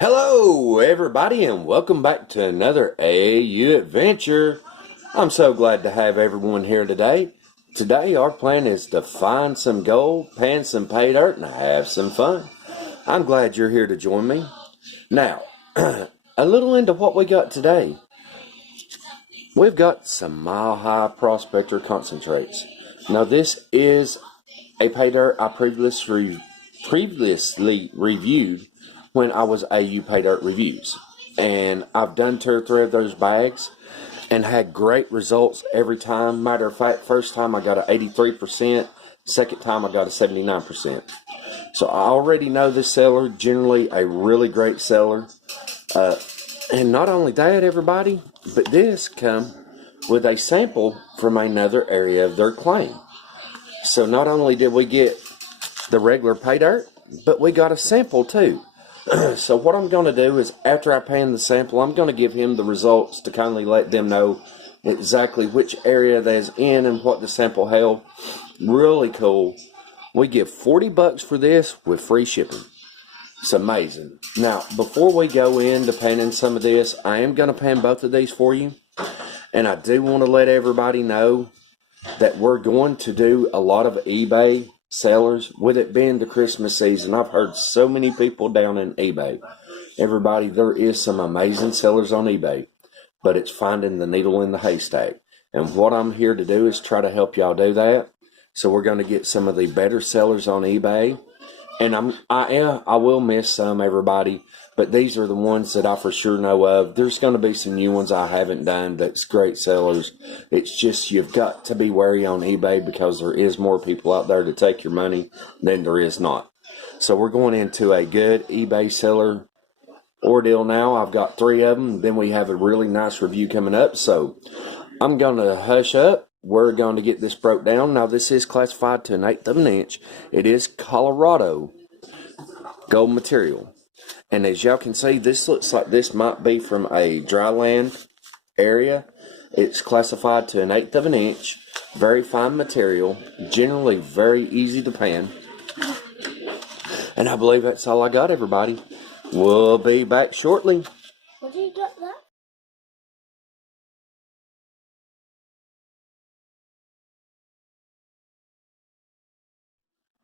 Hello, everybody, and welcome back to another AU adventure. I'm so glad to have everyone here today. Today, our plan is to find some gold, pan some pay dirt, and have some fun. I'm glad you're here to join me. Now, a little into what we got today. We've got some Mile High Prospector concentrates. Now, this is a pay dirt I previously reviewed when I was AU Paydirt Reviews. And I've done 2 or 3 of those bags and had great results every time. Matter of fact, first time I got an 83%, second time I got a 79%. So I already know this seller, generally a really great seller. And not only that, everybody, but this come with a sample from another area of their claim. So not only did we get the regular pay dirt, but we got a sample too. So what I'm going to do is, after I pan the sample, I'm going to give him the results to kindly let them know exactly which area that's in and what the sample held. Really cool. We give $40 for this with free shipping. It's amazing. Now, before we go into panning some of this, I am going to pan both of these for you. And I do want to let everybody know that we're going to do a lot of eBay sellers. With it being the Christmas season, I've heard so many people down in eBay. Everybody, there is some amazing sellers on eBay, but it's finding the needle in the haystack. And what I'm here to do is try to help y'all do that. So we're going to get some of the better sellers on eBay. And I will miss some, everybody, but these are the ones that I for sure know of. There's going to be some new ones I haven't done that's great sellers. It's just you've got to be wary on eBay because there is more people out there to take your money than there is not. So we're going into a good eBay seller ordeal now. I've got 3 of them. Then we have a really nice review coming up. So I'm going to hush up. We're going to get this broke down. Now, this is classified to 1/8 of an inch. It is Colorado gold material. And as y'all can see, this looks like this might be from a dry land area. It's classified to 1/8 of an inch. Very fine material. Generally very easy to pan. And I believe that's all I got, everybody. We'll be back shortly. What do you got there?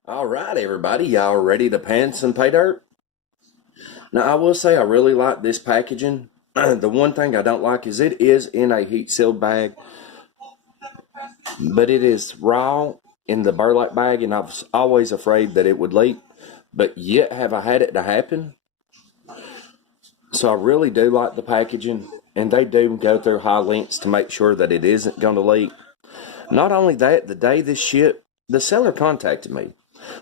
All right, everybody. Y'all ready to pan some pay dirt? Now, I will say I really like this packaging. The one thing I don't like is it is in a heat sealed bag, but it is raw in the burlap bag, and I was always afraid that it would leak, but yet have I had it to happen. So I really do like the packaging, and they do go through high lengths to make sure that it isn't going to leak. Not only that, the day this shipped, the seller contacted me.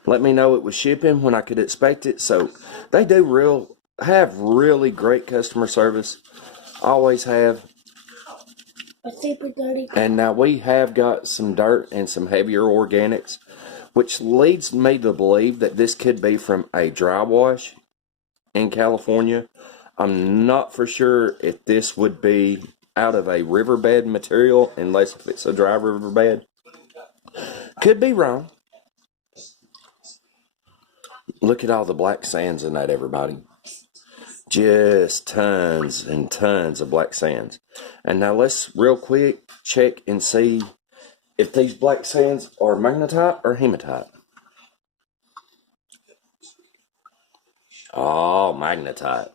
Let me know it was shipping, when I could expect it. So they do have really great customer service. Always have. Super dirty. And now we have got some dirt and some heavier organics, which leads me to believe that this could be from a dry wash in California. I'm not for sure if this would be out of a riverbed material, unless if it's a dry riverbed. Could be wrong. Look at all the black sands in that, everybody. Just tons and tons of black sands. And now let's real quick check and see if these black sands are magnetite or hematite. Oh, magnetite.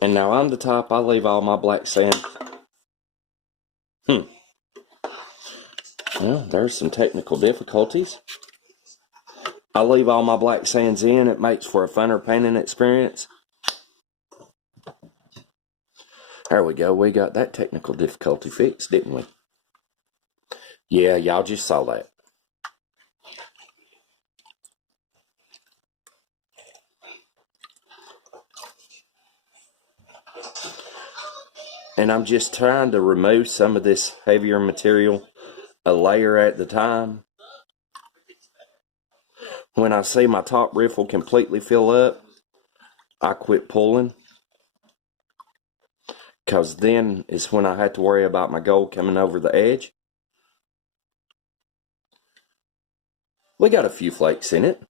And now on the top, I leave all my black sand. Well, there's some technical difficulties. I leave all my black sands in. It makes for a funner painting experience. There we go. We got that technical difficulty fixed, didn't we? Yeah, y'all just saw that. And I'm just trying to remove some of this heavier material, a layer at the time. When I see my top riffle completely fill up, I quit pulling, because then is when I have to worry about my gold coming over the edge. We got a few flakes in it,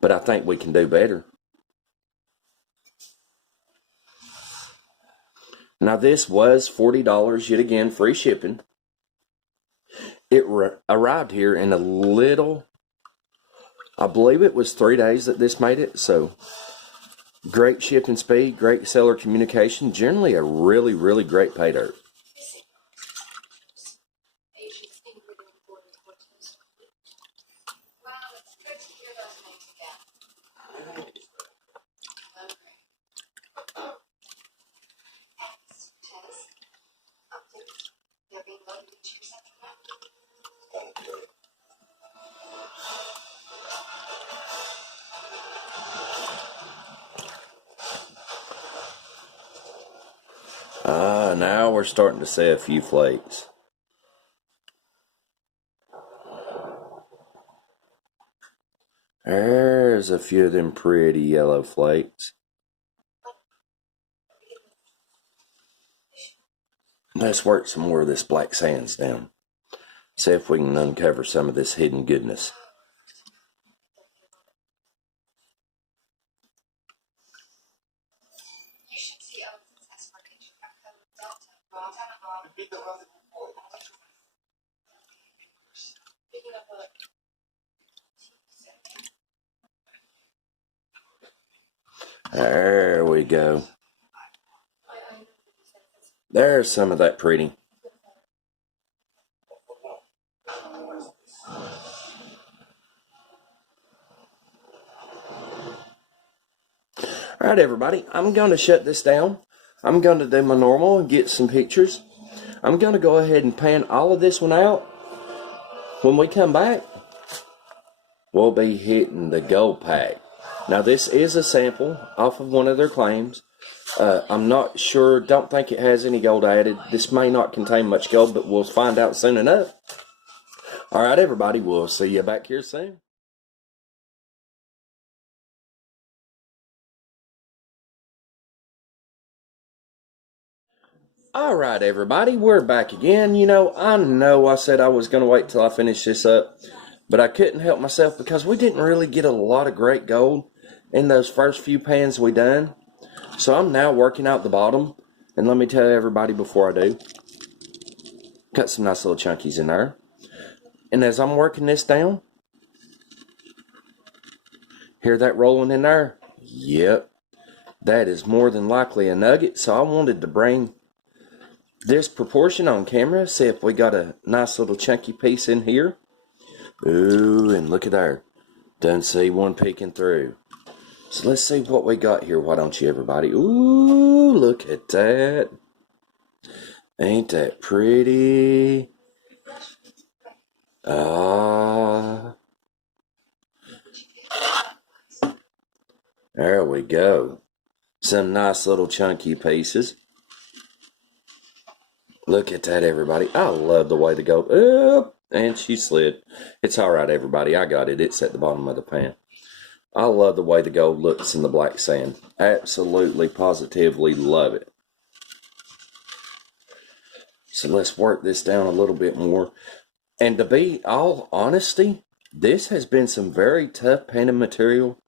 but I think we can do better. Now this was $40 yet again, free shipping. It arrived here in a little, I believe it was 3 days that this made it. So great shipping speed, great seller communication, generally a really, really great pay dirt. Now we're starting to see a few flakes. There's a few of them pretty yellow flakes. Let's work some more of this black sands down. See if we can uncover some of this hidden goodness. There we go. There's some of that pretty. Alright everybody, I'm going to shut this down. I'm going to do my normal and get some pictures. I'm going to go ahead and pan all of this one out. When we come back, we'll be hitting the gold pack. Now this is a sample off of one of their claims. I'm not sure, don't think it has any gold added. This may not contain much gold, but we'll find out soon enough. Alright everybody, we'll see you back here soon. Alright everybody, we're back again. I know I said I was going to wait till I finish this up, but I couldn't help myself because we didn't really get a lot of great gold in those first few pans we done. So I'm now working out the bottom, and let me tell everybody before I do, cut some nice little chunkies in there. And as I'm working this down, hear that rolling in there? Yep, that is more than likely a nugget. So I wanted to bring this proportion on camera, see if we got a nice little chunky piece in here. Ooh, and look at there. Done see one peeking through. So let's see what we got here, why don't you everybody? Ooh, look at that. Ain't that pretty? There we go. Some nice little chunky pieces. Look at that everybody. I love the way the gold, and she slid. It's alright everybody, I got it. It's at the bottom of the pan. I love the way the gold looks in the black sand. Absolutely, positively love it. So let's work this down a little bit more. And to be all honesty, this has been some very tough painted material.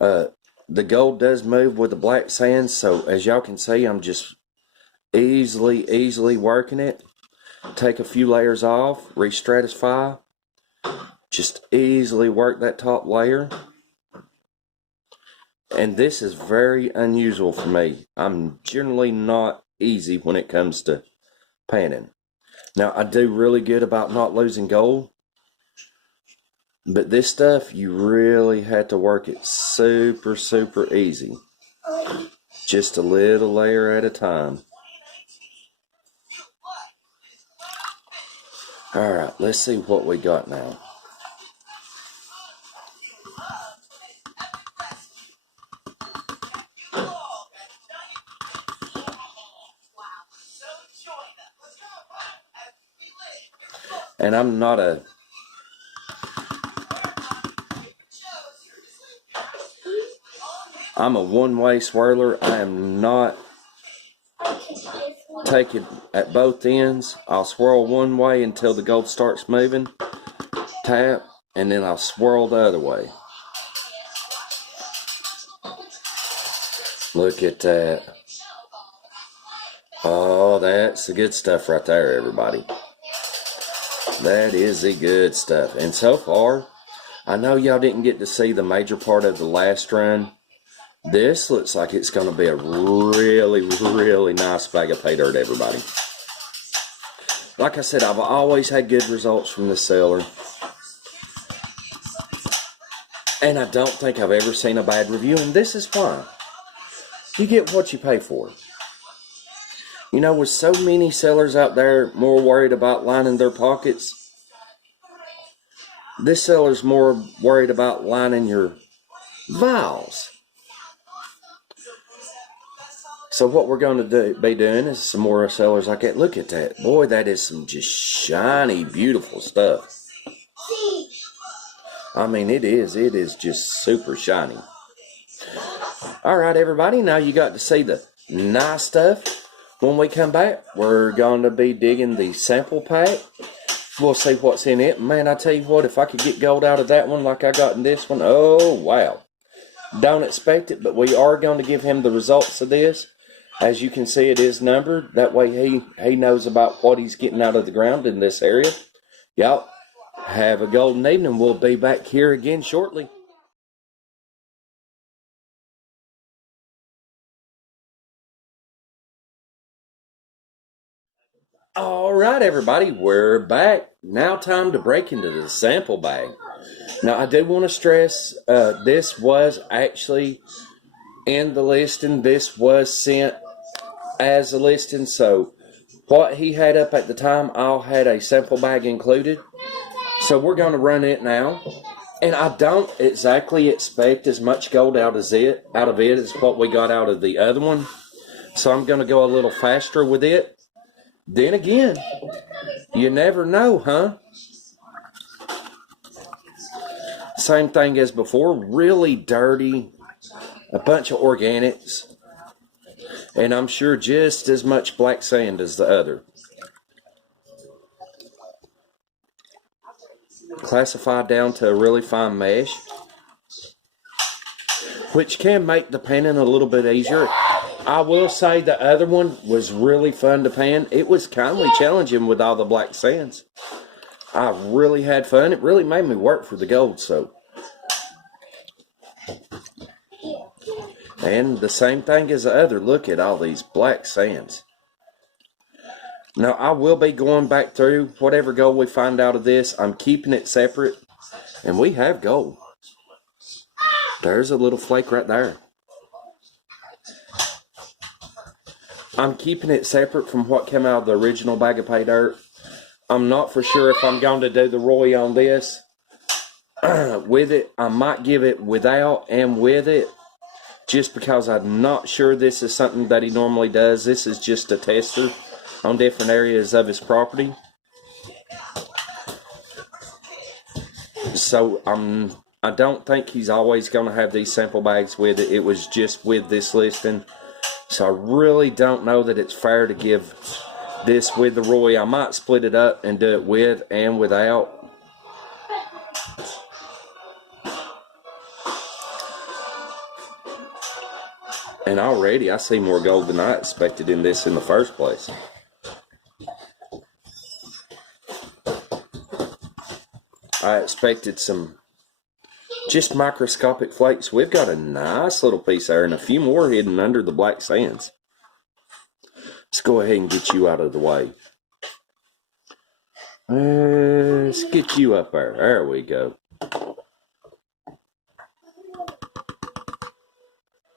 The gold does move with the black sand, so as y'all can see, I'm just easily working it. Take a few layers off, re-stratify. Just easily work that top layer. And this is very unusual for me. I'm generally not easy when it comes to painting. Now, I do really good about not losing gold. But this stuff, you really had to work it super easy. Just a little layer at a time. Alright, let's see what we got now. And I'm a one-way swirler. I am not taking at both ends. I'll swirl one way until the gold starts moving, tap, and then I'll swirl the other way. Look at that. Oh, that's the good stuff right there, everybody. That is the good stuff. And so far, I know y'all didn't get to see the major part of the last run. This looks like it's going to be a really, really nice bag of pay dirt, everybody. Like I said, I've always had good results from this seller. And I don't think I've ever seen a bad review, and this is why. You get what you pay for. You know, with so many sellers out there more worried about lining their pockets, this seller's more worried about lining your vials. So what we're going to be doing is some more sellers like that. Look at that. Boy, that is some just shiny, beautiful stuff. I mean, it is just super shiny. All right, everybody, now you got to see the nice stuff. When we come back, we're going to be digging the sample pack. We'll see what's in it. Man, I tell you what, if I could get gold out of that one like I got in this one, oh, wow. Don't expect it, but we are going to give him the results of this. As you can see, it is numbered. That way he knows about what he's getting out of the ground in this area. Y'all, have a golden evening. We'll be back here again shortly. All right, everybody, we're back. Now time to break into the sample bag. Now, I do want to stress, this was actually in the listing. This was sent as a listing, so what he had up at the time, I had a sample bag included. So we're going to run it now. And I don't exactly expect as much gold out of it as what we got out of the other one. So I'm going to go a little faster with it. Then again, you never know, huh? Same thing as before, really dirty, a bunch of organics, and I'm sure just as much black sand as the other. Classified down to a really fine mesh, which can make the panning a little bit easier. I will say the other one was really fun to pan. It was kindly challenging with all the black sands. I really had fun. It really made me work for the gold soap. And the same thing as the other. Look at all these black sands. Now, I will be going back through whatever gold we find out of this. I'm keeping it separate. And we have gold. There's a little flake right there. I'm keeping it separate from what came out of the original bag of pay dirt. I'm not for sure if I'm going to do the Roy on this. With it, I might give it without and with it. Just because I'm not sure this is something that he normally does. This is just a tester on different areas of his property. So I don't think he's always going to have these sample bags with it. It was just with this listing. So I really don't know that it's fair to give this with the Roy. I might split it up and do it with and without. And already I see more gold than I expected in this in the first place. I expected some just microscopic flakes. We've got a nice little piece there and a few more hidden under the black sands. Let's go ahead and get you out of the way. Let's get you up there. There we go.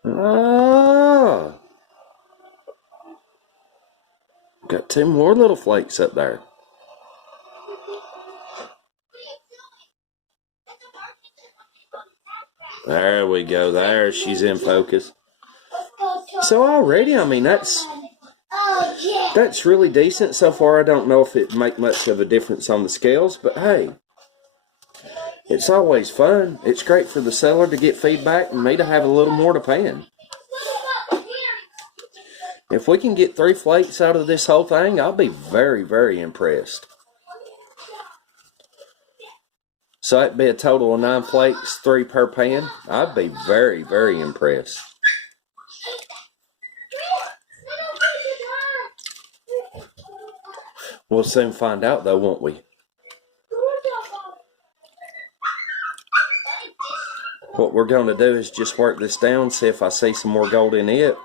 Ah, got two more little flakes up there. There we go. There, she's in focus. So already, I mean, that's really decent so far. I don't know if it make much of a difference on the scales, but hey, it's always fun. It's great for the seller to get feedback and me to have a little more to pan. If we can get 3 flakes out of this whole thing, I'll be very, very impressed. So that'd be a total of 9 flakes, 3 per pan. I'd be very, very impressed. We'll soon find out though, won't we? What we're going to do is just work this down, see if I see some more gold in it.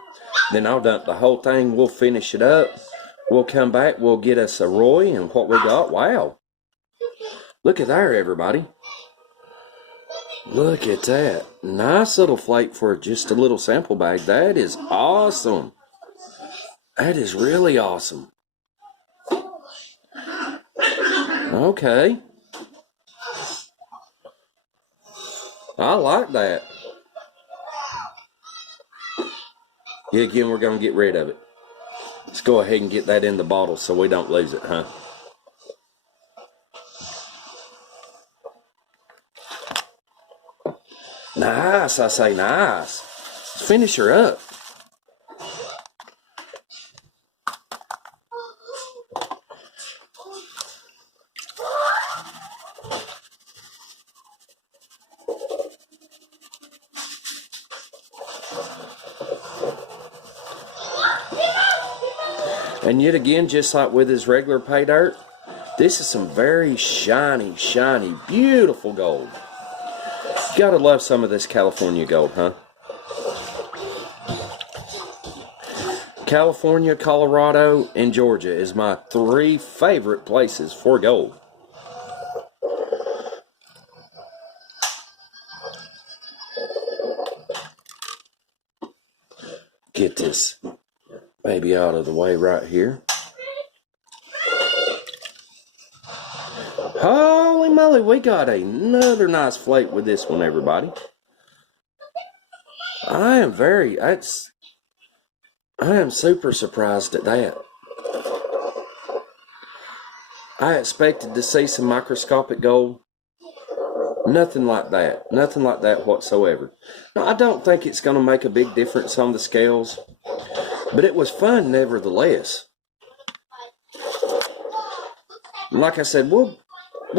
Then I'll dump the whole thing. We'll finish it up. We'll come back. We'll get us a Roy, and what we got. Wow. Look at there, everybody. Look at that. Nice little flake for just a little sample bag. That is awesome. That is really awesome. Okay. I like that. Yeah, again, we're going to get rid of it. Let's go ahead and get that in the bottle so we don't lose it, huh? Nice, I say nice. Let's finish her up. And yet again, just like with his regular pay dirt, this is some very shiny, shiny, beautiful gold. Gotta love some of this California gold, huh? California, Colorado, and Georgia is my 3 favorite places for gold. Get this baby out of the way right here. Holy moly, we got another nice flake with this one, everybody. I am super surprised at that. I expected to see some microscopic gold. Nothing like that. Nothing like that whatsoever. Now, I don't think it's going to make a big difference on the scales, but it was fun nevertheless. Like I said, we'll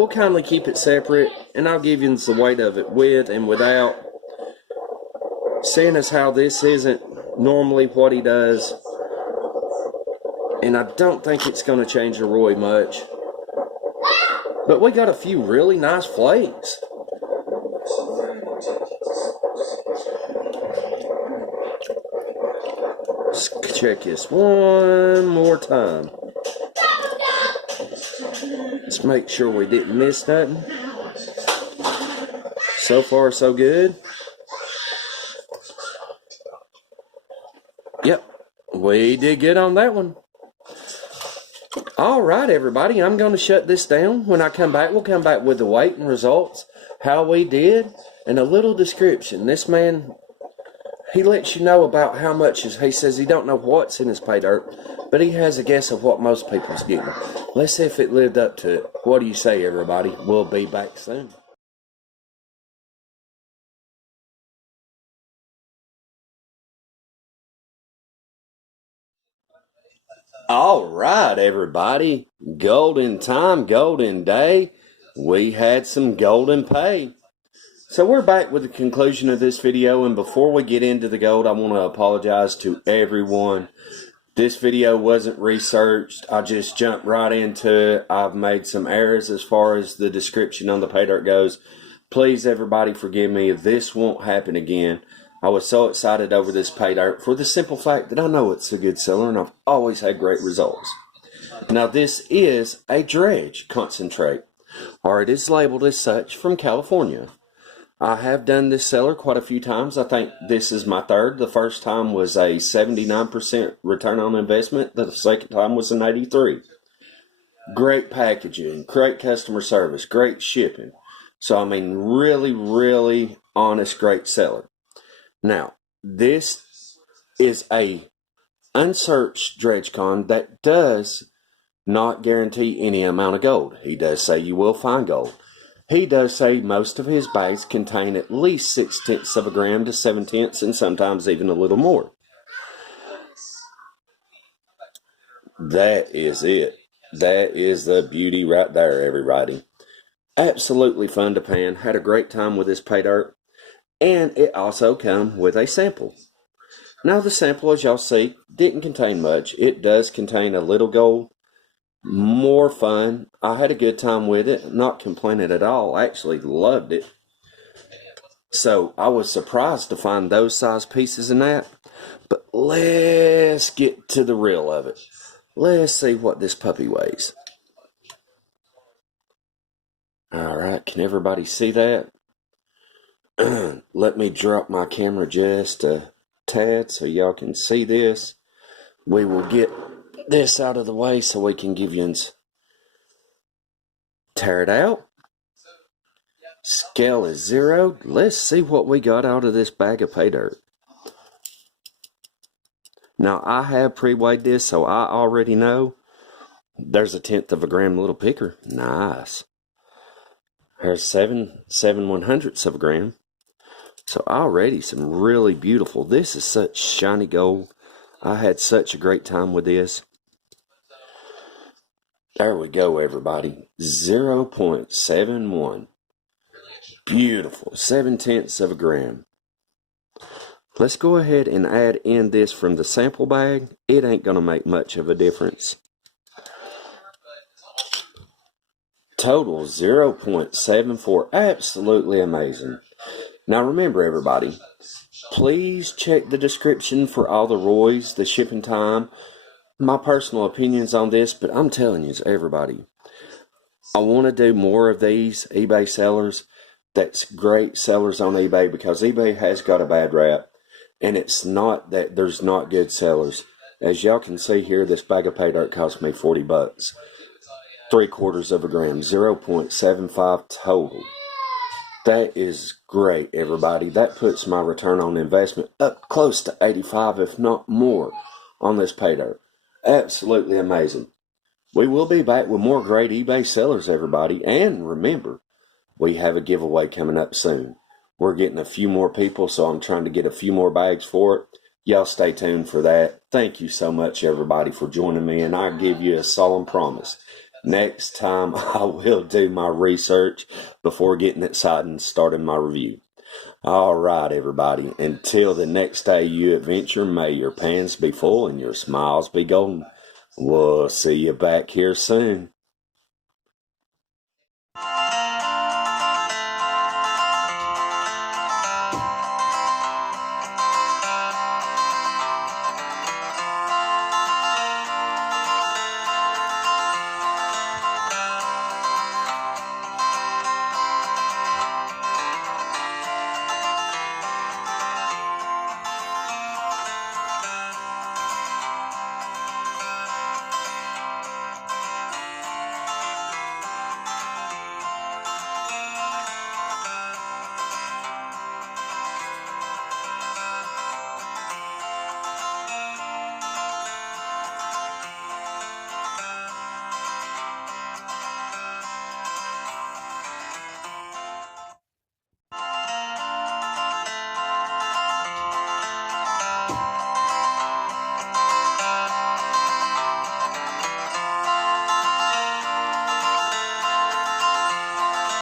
kindly keep it separate, and I'll give you the weight of it with and without. Seeing as how this isn't normally what he does, and I don't think it's going to change the Roy much. But we got a few really nice flakes. Let's check this one more time. Let's make sure we didn't miss nothing. So far, so good. Yep, we did good on that one. All right, everybody, I'm going to shut this down. When I come back, we'll come back with the weight and results, how we did, and a little description. This man, he lets you know about how much he says he don't know what's in his pay dirt, but he has a guess of what most people's getting. Let's see if it lived up to it. What do you say, everybody? We'll be back soon. All right, everybody. Golden time, golden day. We had some golden pay. So we're back with the conclusion of this video, and before we get into the gold, I want to apologize to everyone. This video wasn't researched. I just jumped right into it. I've made some errors as far as the description on the pay dirt goes. Please, everybody, forgive me. This won't happen again. I was so excited over this pay dirt for the simple fact that I know it's a good seller, and I've always had great results. Now, this is a dredge concentrate, or it is labeled as such, from California. I have done this seller quite a few times. I think this is my third. The first time was a 79% return on investment. The second time was an 83%. Great packaging, great customer service, great shipping. So, I mean, really, really honest, great seller. Now, this is a unsearched dredge con that does not guarantee any amount of gold. He does say you will find gold. He does say most of his bags contain at least 0.6 of a gram to 0.7, and sometimes even a little more. That is it. That is the beauty right there, everybody. Absolutely fun to pan. Had a great time with this pay dirt. And it also comes with a sample. Now the sample, as y'all see, didn't contain much. It does contain a little gold, more fun. I had a good time with it, not complaining at all. I actually loved it. So I was surprised to find those size pieces in that. But let's get to the real of it. Let's see what this puppy weighs. All right, can everybody see that? Let me drop my camera just a tad so y'all can see this. We will get this out of the way so we can give you tear it out. Scale is 0. Let's see what we got out of this bag of pay dirt. Now I have pre-weighed this, so I already know there's a 1/10 of a gram little picker. Nice. There's 7/100ths of a gram. So already some really beautiful. This is such shiny gold. I had such a great time with this. There we go, everybody. 0.71. Beautiful. 7/10 of a gram. Let's go ahead and add in this from the sample bag. It ain't going to make much of a difference. Total 0.74. Absolutely amazing. Now remember, everybody, please check the description for all the ROIs, the shipping time, my personal opinions on this, but I'm telling you, everybody, I want to do more of these eBay sellers. That's great sellers on eBay, because eBay has got a bad rap, and it's not that there's not good sellers. As y'all can see here, this bag of pay dirt cost me $40. 3/4 of a gram, 0.75 total. That is great, everybody. That puts my return on investment up close to 85, if not more, on this pay dirt. Absolutely amazing. We will be back with more great eBay sellers, everybody. And remember, we have a giveaway coming up soon. We're getting a few more people, so I'm trying to get a few more bags for it. Y'all stay tuned for that. Thank you so much, everybody, for joining me, and I give you a solemn promise. Next time, I will do my research before getting excited and starting my review. All right, everybody. Until the next day you adventure, may your pans be full and your smiles be golden. We'll see you back here soon.